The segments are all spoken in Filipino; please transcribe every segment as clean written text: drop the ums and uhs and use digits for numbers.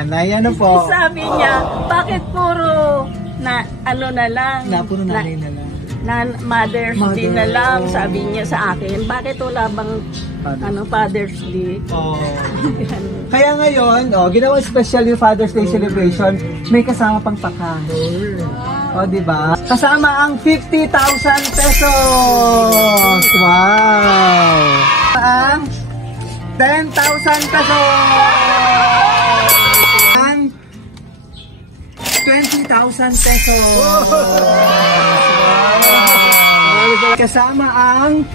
Nanay, ano po? Sabi niya, bakit puro na ano na lang? Puro nanay na lang. Mother's Day na lang, sabi niya sa akin. Bakit wala bang Father's Day? Oh. Kaya ngayon, ginawa special yung Father's Day celebration, may kasama pang pakain. Di ba? Kasama ang 50,000 pesos! Wow! Ang 10,000 pesos! Ang 20,000 pesos! Kasama ang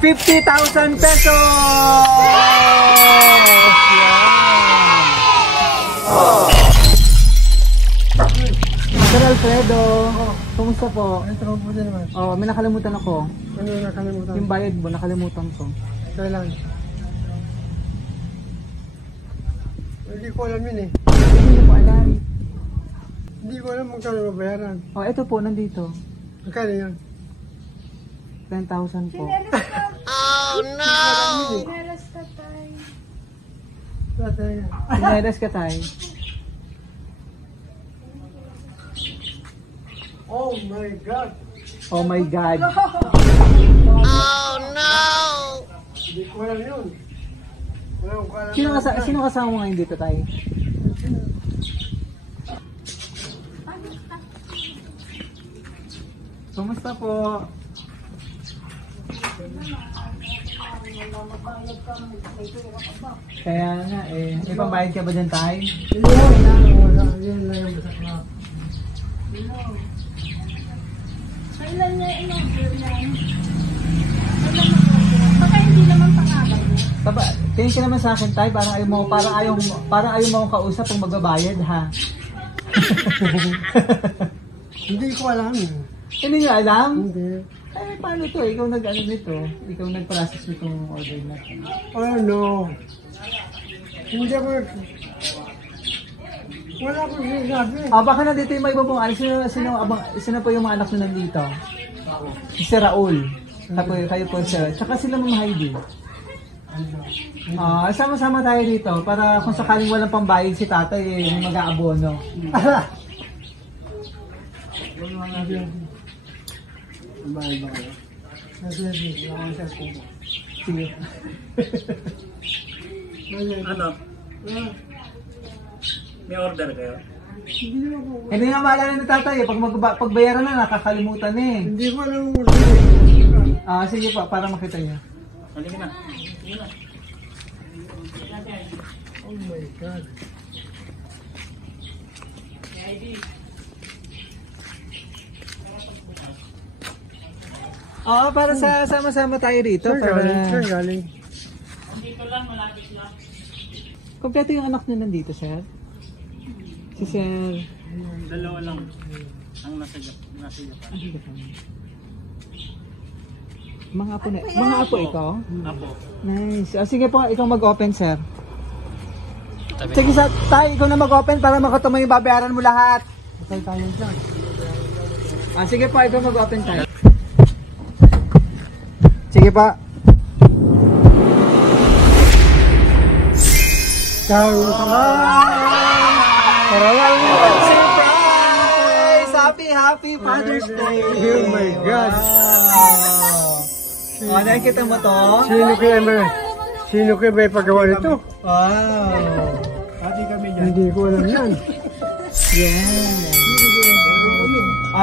50,000 pesos! Sir Alfredo, kumusta po? Ito po din naman. May nakalimutan ako. Ano nakalimutan? Yung bayad mo, nakalimutan ko. Kailan? Hindi ko alam yun eh. Hindi ko alam. Hindi ko alam magkano mabayaran. Ito po, nandito. Magkano yan? 10,000 po. Oh no! Sineres ka tayo. Oh my God! Oh my God. Oh no! Hindi ko alam yun. Wala ko alam. Sino kasama mo ngayon dito tayo? Kumusta po? Kaya nga may pambayad ka ba dyan tayo? Wala. Yun lang yung basak na. Kailan niya in-order yan? Baka hindi naman pangalan niya. Tingin ka naman sa akin tayo, parang ayaw mo akong kausap pag magbabayad ha. Hindi ko alam. Hindi nyo alam? Hindi. Paano to? Ikaw nag-ano nito? Ikaw nag-process nitong order na. Oh no. Hindi ako. Wala akong sinasabi. Baka nandito yung may ibang anak. Sino po yung mga anak nyo nandito? Si Raul. Kayo po sir. Tsaka sila Ma'am Heidi. Sama-sama tayo dito para kung sakaling walang pambayad si tatay, may mag-aabono. Bayad ba kayo? Sige. Sige. Ano? May order kayo? Hindi nga maalala ni tatay pagbayaran na nakakalimutan Hindi ko alam mo. Sige pa, para makita niyo. Halika na. Sige na. Oh my God. Para sa sama-sama tayo rito. Saan galing? Dito lang, malapit lang. Kompleto yung anak niyo nandito, sir? Si sir. Dalawa lang. Ang nasa Japan. Mga apo ikaw? Apo. Nice. Sige po, ikaw mag-open, sir. Sige, tayo, ikaw na mag-open para makatuma yung babayaran mo lahat. Patay tayo dyan. Sige po, ikaw mag-open tayo. Sige pa. Surprise! Happy Father's Day! Oh my God! Nakikita mo to? Sino kaya may paggawa nito? Wow! Hindi ko alam yan. Yan!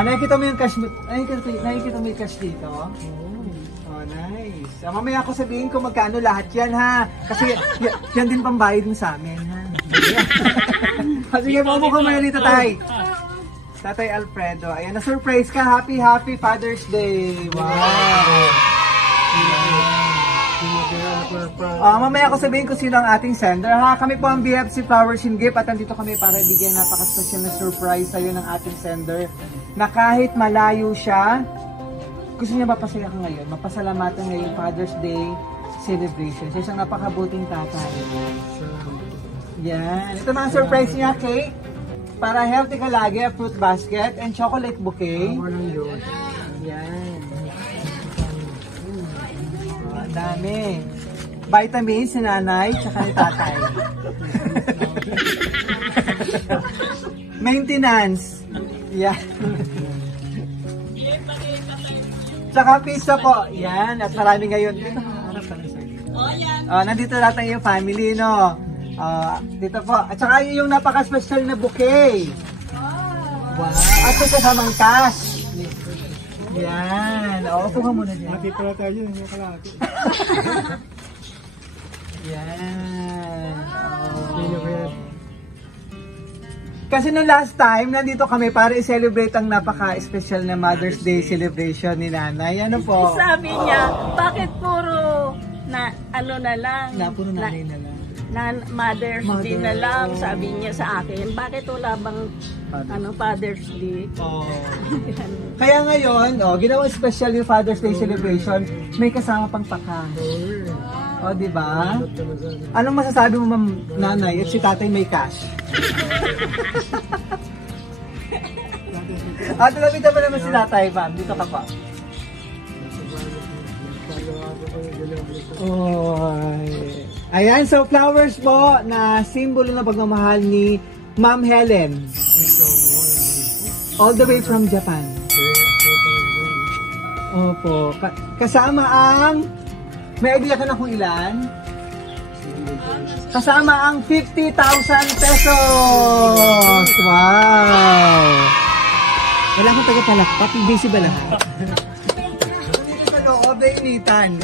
Nakikita mo yung cash mo? Nakikita mo yung cash dito? Nice. Mamaya ako sabihin ko magkano lahat yan ha. Kasi yan din pambayad mo sa amin ha. Sige, mabuko mo yan dito tay. Tatay Alfredo. Ayan, na-surprise ka. Happy Father's Day. Wow. Mamaya ako sabihin ko sino ang ating sender ha. Kami po ang BFC Flowers and Gift at nandito kami para bigyan napaka-special na surprise sa'yo ng ating sender na kahit malayo siya, gusto niya mapasaya ka ngayon, mapasalamatan ngayong Father's Day celebration. Siya isang napakabuting tatay. Yan. Ito na ang surprise niya, cake. Para healthy ka lagi, a fruit basket and chocolate bouquet. Yan. Ang dami. Vitamins si nanay, tsaka ni tatay. maintenance. Yan. Tsaka pizza po. Yan. At marami ngayon. Harap ka lang, sir. Nandito lahat ng iyong family, no? Dito po. At saka yung napaka-special na bouquet. Wow. At ito kasamang cash. Yan. Upo ka muna dyan. Mati pala tayo, hindi kalaki. Yan. Sino ba yan? Kasi nung last time, nandito kami para i-celebrate ang napaka-special na Mother's Day celebration ni Nanay. Ano po? Sabi niya, bakit puro na ano na lang? Puro nanay na lang. Mother's Day na lang, sabi niya sa akin. Bakit wala bang Father's Day? Kaya ngayon, ginawa special yung Father's Day celebration, may kasama pang paka. Di ba? Anong masasabi mo, Ma'am Nanay, at si Tatay may cash? Lapitan mo naman si Tatay, ma'am. Dito ka pa. Ayan, so flowers po na simbolo ng pagmamahal ni Ma'am Helen. All the way from Japan. Opo. Kasama ang... May idea ka na kung ilan? Kasama ang 50,000 pesos! Wow! Wala akong tagapalakpak. Busy ba lahat? Dito sa loob, nainitan.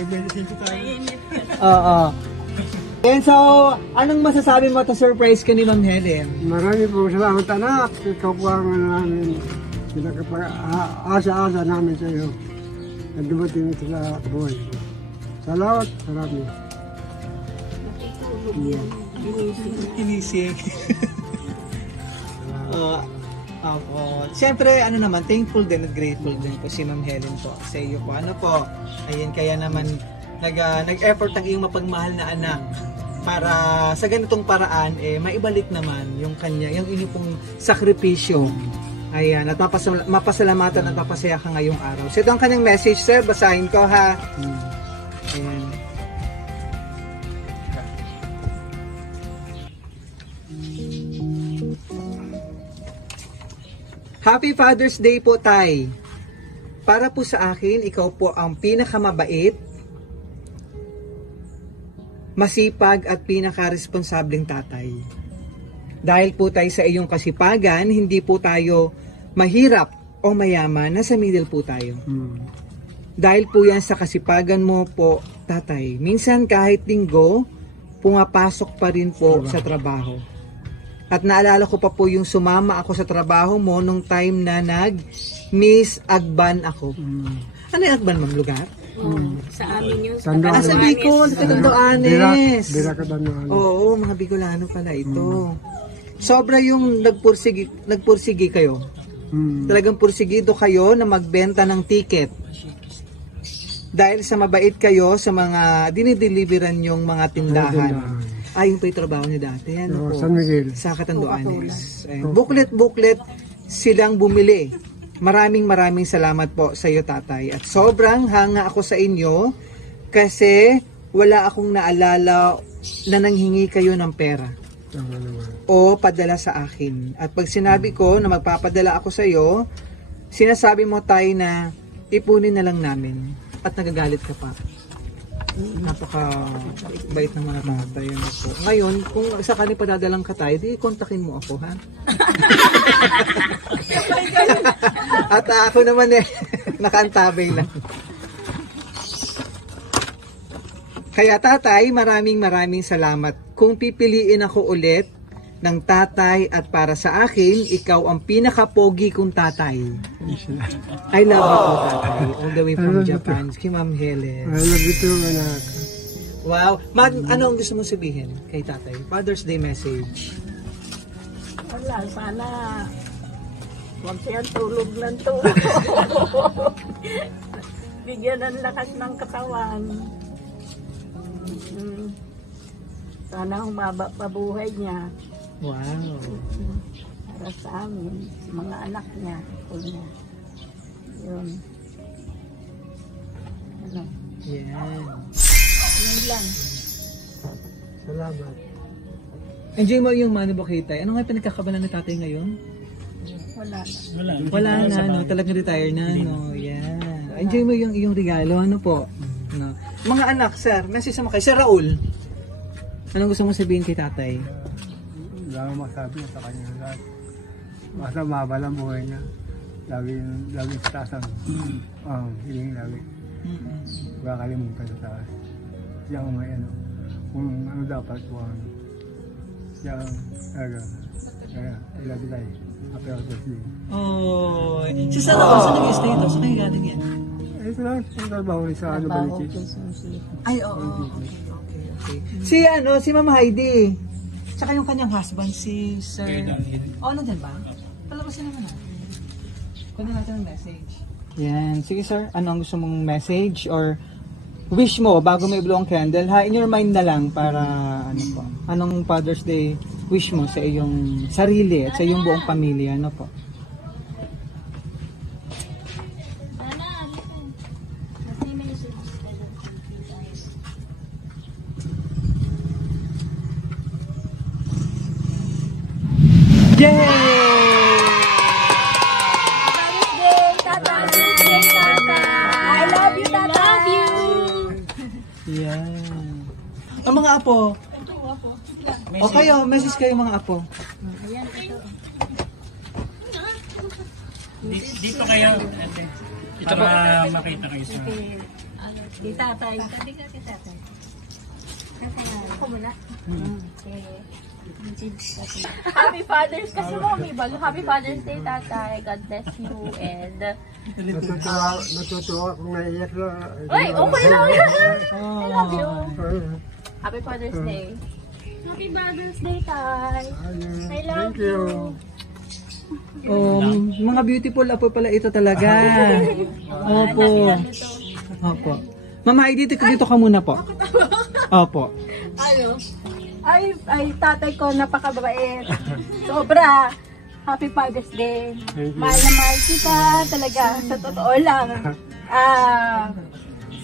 Oo. And so, anong masasabi mo to surprise ka ni Ma'am Helen? Marami pong salamat anak. Ikaw po ang namin. Asa-asa namin sa iyo. Na dumating ito sa buhay. Salamat, marami. Kinising. Siyempre, thankful din at grateful din po si Ma'am Helen po sa iyo po. Ano po, ayun, kaya naman nag-effort ang iyong mapagmahal na anak para sa ganitong paraan, maibalik naman yung inyo pong sakripisyo. Ayan, at mapasalamatan at mapasaya ka ngayong araw. So ito ang kanyang message, sir. Basahin ko, ha. Ayan. Happy Father's Day po, Tay. Para po sa akin, ikaw po ang pinakamabait, masipag at pinaka-responsableng tatay. Dahil po tayo sa iyong kasipagan, hindi po tayo mahirap o mayaman, nasa middle po tayo. Dahil po yan sa kasipagan mo po, tatay. Minsan kahit linggo, pumapasok pa rin po sa trabaho. At naalala ko pa po yung sumama ako sa trabaho mo nung time na nag-Miss Agban ako. Ano yung Agban, Ma'am, lugar? Sa amin yun. Sa Bicol, sa Catanduanes. Catanduanes. Oo, mga Bicolano pala ito. Sobra yung nagpursigi kayo. Talagang pursigido kayo na magbenta ng ticket. Dahil sa mabait kayo sa mga dinideliveran yung mga tindahan. Yung pa yung trabaho niya dati. Ano po? San Miguel. Sa Catanduanes. Booklet silang bumili. Maraming salamat po sa iyo, tatay. At sobrang hanga ako sa inyo kasi wala akong naalala na nanghingi kayo ng pera o padala sa akin. At pag sinabi ko na magpapadala ako sa iyo, sinasabi mo, tay, na ipunin na lang namin. At nagagalit ka pa. Napaka-bait ng mga tatay. Po. Ngayon, kung sakali padadalang ka, tayo, di kontakin mo ako, ha? At ako naman nakaantabay lang. Kaya tatay, maraming salamat. Kung pipiliin ako ulit ng tatay at para sa akin, ikaw ang pinaka-pogi kong tatay. I love you, tatay. All the way from Japan. Kay Ma'am Helen. I love you too, anak. Wow. Ano ang gusto mo sabihin kay tatay? Father's Day message. Wala, sana huwag siyang tulog ng tulog. Bigyan ng lakas ng katawan. Sana humaba pa buhay niya. Wow. Para sa amin, sa mga anak niya. Yun. Ano? Yan. Yun lang. Salamat. Enjoy mo yung Manu Bukitay. Ano nga pinagkakabalan ni tatay ngayon? Wala na. Wala na, no? Talagang retire na, no? Yan. Enjoy mo yung iyong regalo, ano po? No? Mga anak, sir, message mo kay Sir Raul. Anong gusto mo sabihin kay tatay? Wala akong masabi sa kanya lahat. Basta mahaba lang buhay niya. Lagi sa taas ang hiling lagi. Huwag kalimutan sa taas. Siya ang may ano. Kung ano dapat kung siya ang talaga. Kaya, I love you tayo. Happy birthday. Oh, si Sir Raul, saan nag-stay ito? Saan kayo galing yan? Ito lang, ang trabaho rin sa ano Baliches. Ay, oo. Okay. Si Ma'am Heidi. Tsaka yung kanyang husband, si Sir... Oh, nandyan ba? Palabasin naman natin. Kunin natin ang message. Yan. Sige sir, ano ang gusto mong message or wish mo bago may blow ang candle? Ha, in your mind na lang para ano po. Anong Father's Day wish mo sa iyong sarili at sa iyong buong pamilya? Ano po? Yay! I love you, Tata. Love you. Yan. Ang mga apo. O kayo, message kayo mga apo. Dito kayo. Para makita kayo sa... Kay tatay. Sabi ka kay tatay. Ako muna. Happy Father's kasi mo may balo. Happy Father's Day, tatay. God bless you and Natutuwa kung naiiyak na. Uy, okay lang. I love you. Happy Father's Day. Happy Father's Day, tay. I love Thank you. Mga beautiful apo pala ito talaga. Opo. Opo. Mama, dito ka muna po. Opo. Ano? Ay, tatay ko, napakabait. Sobra. Happy Father's Day. Mahal na mahal kita talaga. Sa totoo lang.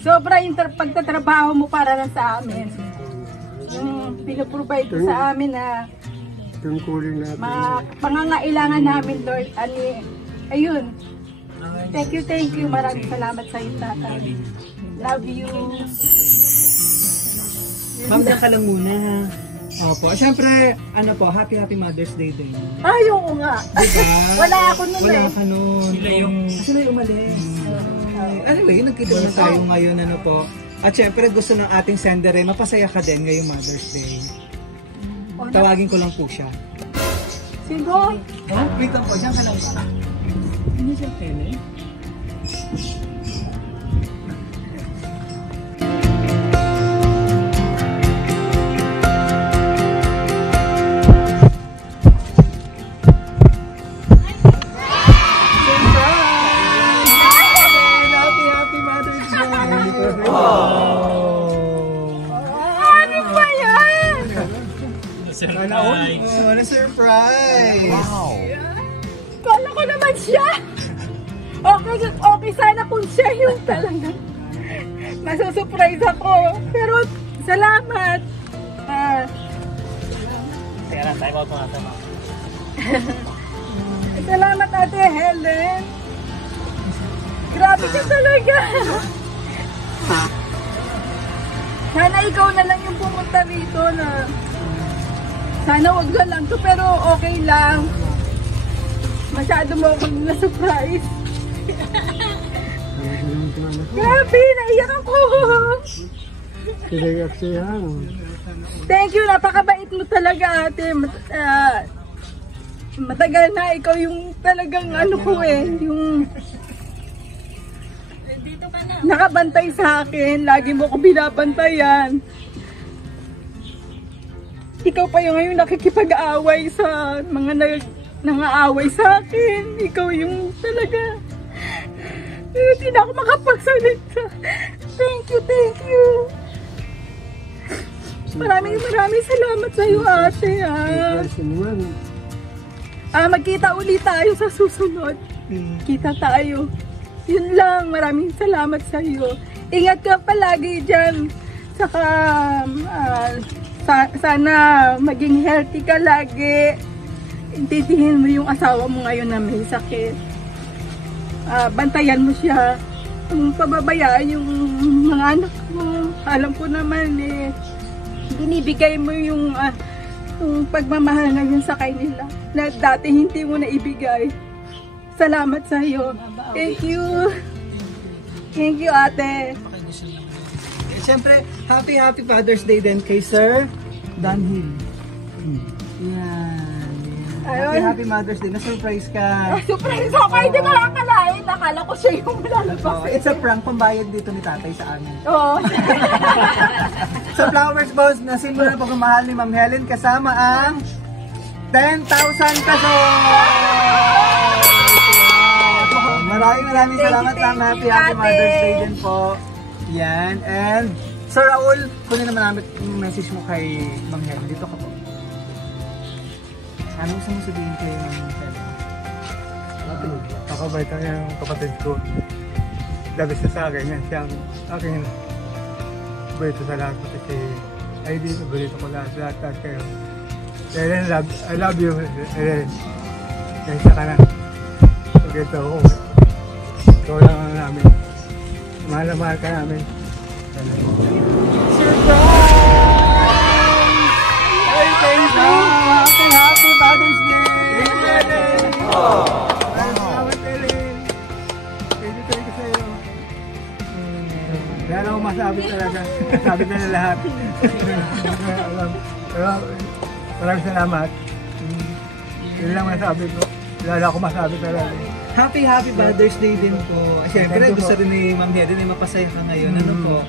Sobra yung pagtatrabaho mo para lang sa amin. Yung pinuprovide ko sa amin na Tungkulin natin. pangangailangan namin, Lord. Ayun. Thank you. Maraming salamat sa iyo, tatay. Love you. Ma'am, diyan ka lang muna. Opo. Siyempre, happy Mother's Day din. Ay, oo nga. Diba? Wala ako nun Wala eh. ka nun. Sila yung umalis. Anyway, nagkita na tayo ngayon, At siyempre, gusto ng ating sender mapasaya ka din ngayong Mother's Day. Tawagin ko lang po siya. Sino? Wait lang po, diyan ka lang ba? Hindi siya pwede. Surprise! Wow! Kala ko naman siya! Okay sana kung siya yung talagang nasusurprise ako. Pero salamat! Kaya na, time out mga tama. Salamat, Ate Helen! Grabe ka talaga! Sana ikaw na lang yung pumunta rito na sana wag na lang to, pero okay lang. Masyado mo akong na-surprise. Grabe, naiyak ako. Thank you, napakabait mo talaga, ate. Matagal na ikaw yung talagang yung nakabantay sa akin. Lagi mo ko binabantayan. Ikaw pa yung ngayon nakikipag-aaway sa mga nang-aaway sa akin. Ikaw yung talaga. Hindi na ako makapagsalita. Thank you. Maraming salamat sa iyo, ate. Magkita ulit tayo sa susunod. Kita tayo. Yun lang. Maraming salamat sa iyo. Ingat ka palagi dyan. Saka sana maging healthy ka lagi. intindihin mo yung asawa mo ngayon na may sakit. Bantayan mo siya. Kung pababayaan yung mga anak mo, alam ko naman binibigay mo yung pagmamahal ngayon sa kanila na dati hindi mo na ibigay. Salamat sa iyo. Thank you. Thank you, ate. Siyempre, happy Father's Day din kay Sir Danhill. Yan. Happy Mother's Day. Na-surprise ka. Surprise ako. Hindi ko lang akalain. Nakala ko siya yung lalabas. It's a prank. Pambayad dito ni tatay sa amin. Oo. Sa Flowers Boss, nasimula na pagmamahal ni Ma'am Helen kasama ang 10,000 pesos! Maraming salamat, Ma'am. Happy Mother's Day din po. Yan. And Sir Raul, kunin naman namin yung message mo kay Ma'am Helen. Dito ka po. Ano gusto mo sabihin kay Ma'am Helen? Nakabait ang yung kapatid ko. Labis na sa akin yan. Siyang aking burrito sa lahat. Kasi ay dito, burrito ko lahat kayo. Helen, I love you. Helen, kaysa ka na. Pagkita ko, ikaw lang ang namin. Mahal na mahal ka namin. Happy Father's Day! Salamat, Helen. Thank you sa'yo. Kaya ako masabi talaga. Sabi na na lahat. Pero maraming salamat. Yun lang masabi ko. Wala ako masabi talaga. Happy Father's Day din po. Siyempre, gusto rin ni Ma'am Helen ay mapasaya ka ngayon. Ano po?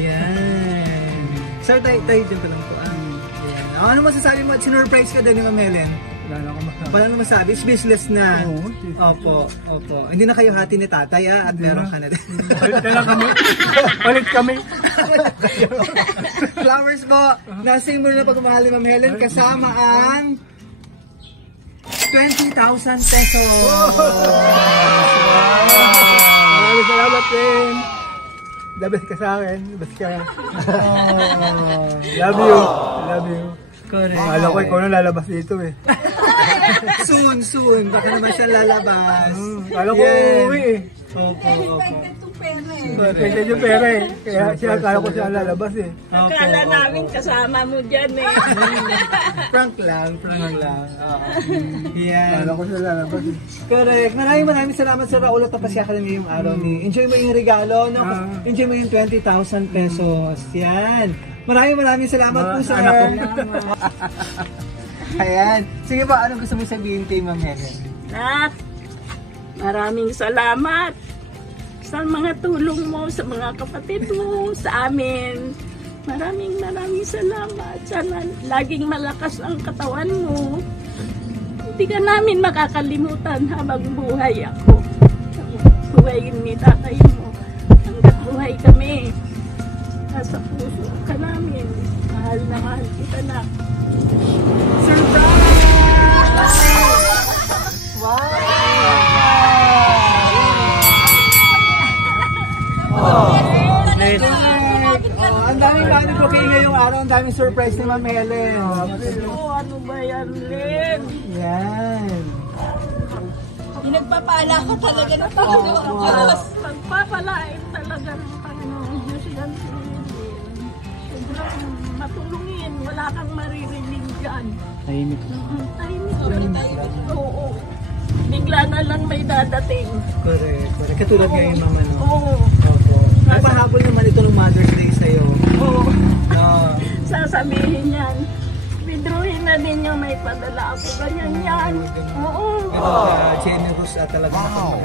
Yan. Sir, tayo dyan pa lang po. Yan. Ano masasabi mo? Sinurprise ka din ni Ma'am Helen? Wala ako masabi. Paano masabi? Speechless na. Oo. Opo. Hindi na kayo hati ni tatay at meron ka na din. Palit na lang kami. Palit kami. Flowers po. Nasimula na pagmamahal ni Ma'am Helen kasama ang 20,000 pesos. Maraming salamat din. The best ka sa akin. The best ka. Love you. Love you. Correct. Alam ko ikaw na lalabas dito eh. Soon. Baka naman siya lalabas. Alam ko uuwi eh. Opo. Pwede yung pera eh. Kaya siya akala ko siya lalabas eh. Akala namin kasama mo dyan eh. Prank lang. Yan. Akala ko siya lalabas eh. Correct. Maraming salamat sa Raul at tapasya ka rin ngayong araw ni. Enjoy mo yung regalo, no? Enjoy mo yung 20,000 pesos. Yan. Maraming salamat po sa anak ko. Ayan. Sige po, anong gusto mo sabihin kay Ma'am Helen? At maraming salamat sa mga tulong mo, sa mga kapatid mo, sa amin. Maraming salamat. Sana laging malakas ang katawan mo. Hindi ka namin makakalimutan habang buhay ako. Buhayin ni tatay mo. Hanggat buhay kami. Nasa puso ka namin. Mahal na mahal kita na. Surprise! Wow! Ang daming paano po kayo ngayong araw, ang daming surprise ni Ma'am Helen. Ano ba yan, Len? Yan. Nagpapala ka talaga ng Panginoon. Pagpapalain talaga ng Panginoon. Diyos yan si Len. Sobrang matulungin. Wala kang maririnig dyan. Tahimik. Tahimik. Oo. Bigla na lang may dadating. Correct. Katulad ngayon, Mama, no? Oo. Opo. Napahabol naman ito ng Mother's Day sa'yo. Oo. No. Sasabihin yan. Withdrawin na din yung may padala ako. Ganyan yan. Oo. Generous at talaga napagmahal.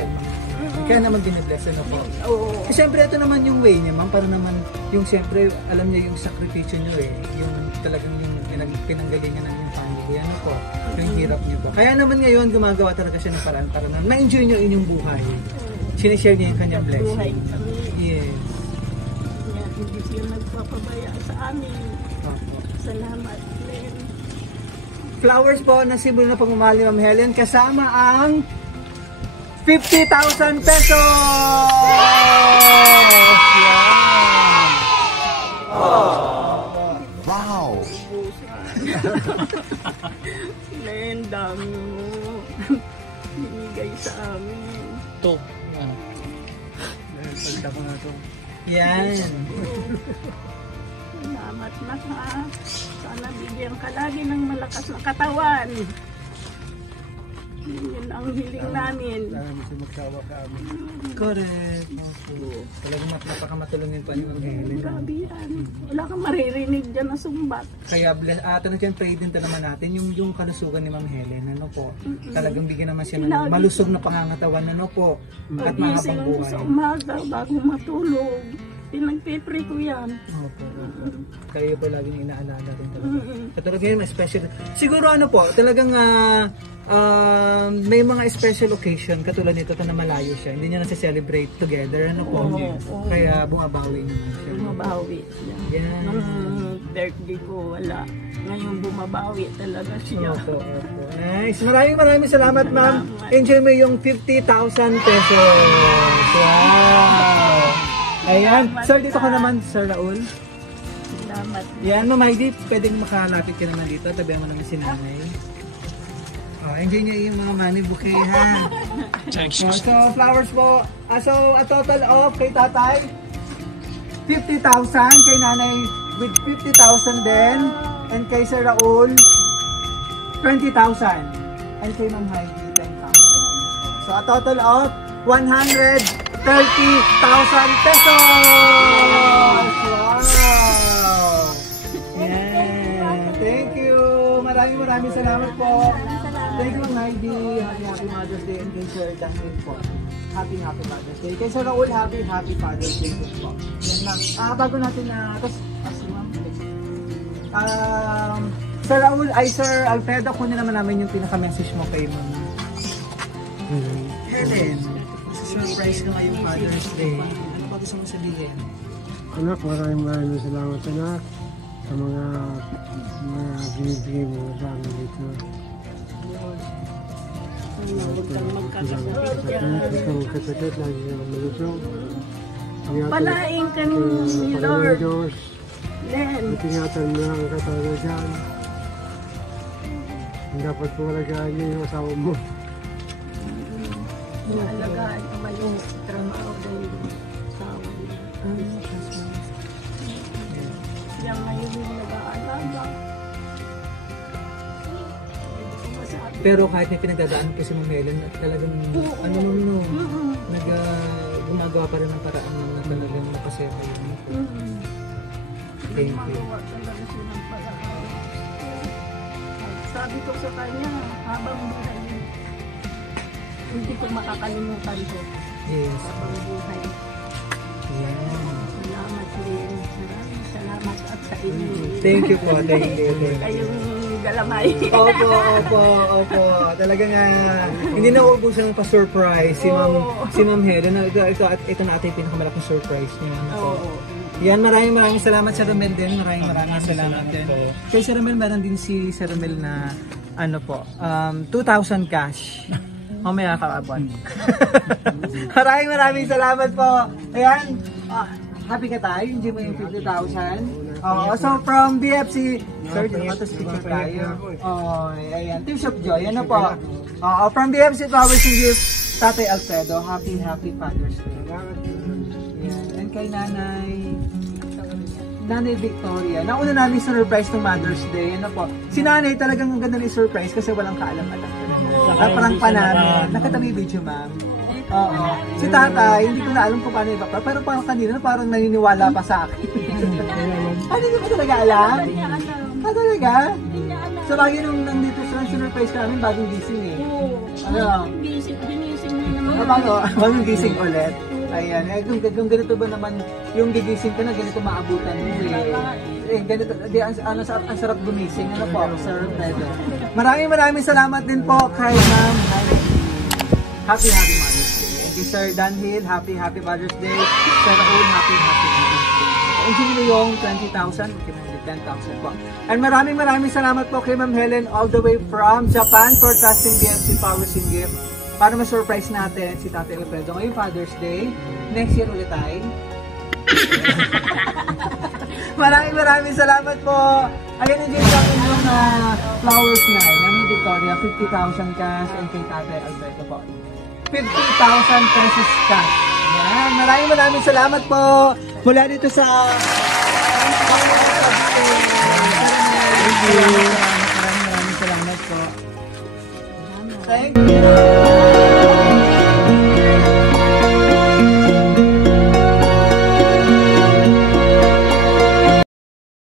Kaya naman binibless na po. Oo. Siyempre, ito naman yung way niya, ma'am. Para naman, yung siyempre, alam niya yung sakripisyo niyo eh. Yung talagang yung pinanggalingan ng yung family. Ano po? Yung hirap niyo po. Kaya naman ngayon, gumagawa talaga siya ng paraan para na ma-enjoy niyo inyong buhay. Sinishare niya yung kanyang Buhay blessing. kami. Yes. Yan, hindi siya nagpapabaya sa amin. Opo. Salamat, Len. Flowers po na simbolo na pagmamahal ni Ma'am Helen kasama ang 50,000 pesos! Wow! Len, dami mo. Binigay sa amin. Ito. Pagka ko na ito. Yan. Salamat na ha. Sana bigyan ka lagi ng malakas na katawan. Yun ang hiling namin. Sana mo siya magsawa sa amin. Correct. Talagang napakamatulungin pa ni Ma'am Helen. Grabe yan. Wala kang maririnig dyan na sumbat. Kaya talagang pray din naman natin yung kalusugan ni Ma'am Helen. Ano po? Talagang bigyan naman siya ng malusog na pangangatawan. Ano po? At mahabang buhay. Sa umaga bago matulog. Pinagpipray ko yan. Opo. Kayo po laging inaalala rin talaga. Katulad ngayon, special. Siguro ano po, talagang may mga special occasion katulad nito na malayo siya. Hindi niya nasa-celebrate together. Ano po? Kaya bumabawi naman siya. Bumabawi. Yan. Nung birthday ko, wala. Ngayon bumabawi talaga siya. Opo. Nice. Maraming salamat, ma'am. Enjoy mo yung 50,000 pesos. Wow. Ayan. Sir, dito ka naman, Sir Raul. Salamat. Yan, Ma'am Heidi, pwedeng makalapit ka naman dito. Tabihan mo naman si nanay. Enjoy niyo yung mga money bouquet, ha? So, flowers po. So, a total of kay tatay, 50,000. Kay nanay with 50,000 din. And kay Sir Raul, 20,000. And kay Ma'am Heidi, 10,000. So, a total of 130,000 pesos! Wow! Yeah! Thank you! Maraming salamat po. Thank you, Ma'am Heidi. Happy Mother's Day and kay Sir Daniel po. Happy Mother's Day. Kay Sir Raul, happy Father's Day po. Yan, ma'am. Bago natin Sir Raul, Sir Alfredo, kunin naman namin yung pinaka-message mo kay Ma'am Helen. Surprise ka ngayong Father's Day. Ano ba gusto mo sabihin? Anak, maraming salamat anak sa mga binibigay mo sa amin dito. Huwag kang magkakasakit dyan. Ikaw kasakit, lagi ka malusog. Palaing ka ni Lord. Len. Itingatan mo lang ang katawan dyan. Dapat po alagaan niyo yung asawa mo. Alagaan ka ba yung trabaho dahil sa yan ngayon yung nag-aalaga. Pero kahit may pinagdadaan po si Ma'am Helen, talagang gumagawa pa rin ng paraan na talagang napasaya yun. Thank you. Magawa talaga siya ng paraan. Sabi ko sa kanya, habang buhay, hindi ko makakalimutan ko. Yes. Habang buhay. Yeah. Salamat din. Salamat at sa inyo. Thank you po. Thank you. Kayong galamay. Opo. Talagang hindi na uubusan ng pa-surprise si Ma'am Helen. Ito na ating pinakamalaking surprise niya. Yan, maraming salamat Sir Romel din. Maraming salamat din. Kay Sir Romel, meron din si Sir Romel na 2,000 cash. Mamaya kaabon. Maraming salamat po. Ayan. Happy ka tayo? Enjoy mo yung 50,000? So from BFC, sir, dito picture tayo. Ayan. Team Shop Joy. Ano po? From BFC Flowers and Gifts, Tatay Alfredo. Happy Father's Day. Ayan. And kay Nanay Victoria. Nauna namin surprise ng Mother's Day. Ano po? Si Nanay talagang ang ganda ng surprise kasi walang kaalam-alam. Parang pa namin. Nakatabi video, ma'am. Oo. Si Tatay, hindi ko na alam kung paano iba pa. Pero parang kanina, parang naniniwala pa sa akin. Hindi ko talaga alam? Talaga? So, lagi nung nandito sa surprise ka namin, bagong gising eh. Ano? Ginising na naman. Bagong gising ulit. Ayan, kung ganito ba naman yung gigising ka na, ganito maabutan mo ganito, ang sarap gumising. Ano po, Sir Pedro? Maraming salamat din po kay Ma'am. Happy Mother's Day. And kay Sir Danhill, happy Mother's Day. Sir Raul, happy Mother's Day. Enjoy nyo yung 20,000, okay, 10,000 po. And maraming salamat po kay Ma'am Helen all the way from Japan for trusting BFC Flowers and Gifts. Para ma-surprise natin si Tatay Alfredo ngayong Father's Day. Next year ulit tayo. Maraming salamat po. Again, enjoy namin yung flowers na Mami Victoria, 50,000 cash and kay Tate Alberto po. 50,000 pesos cash. Yan. Maraming salamat po. Mula dito sa... Thank you.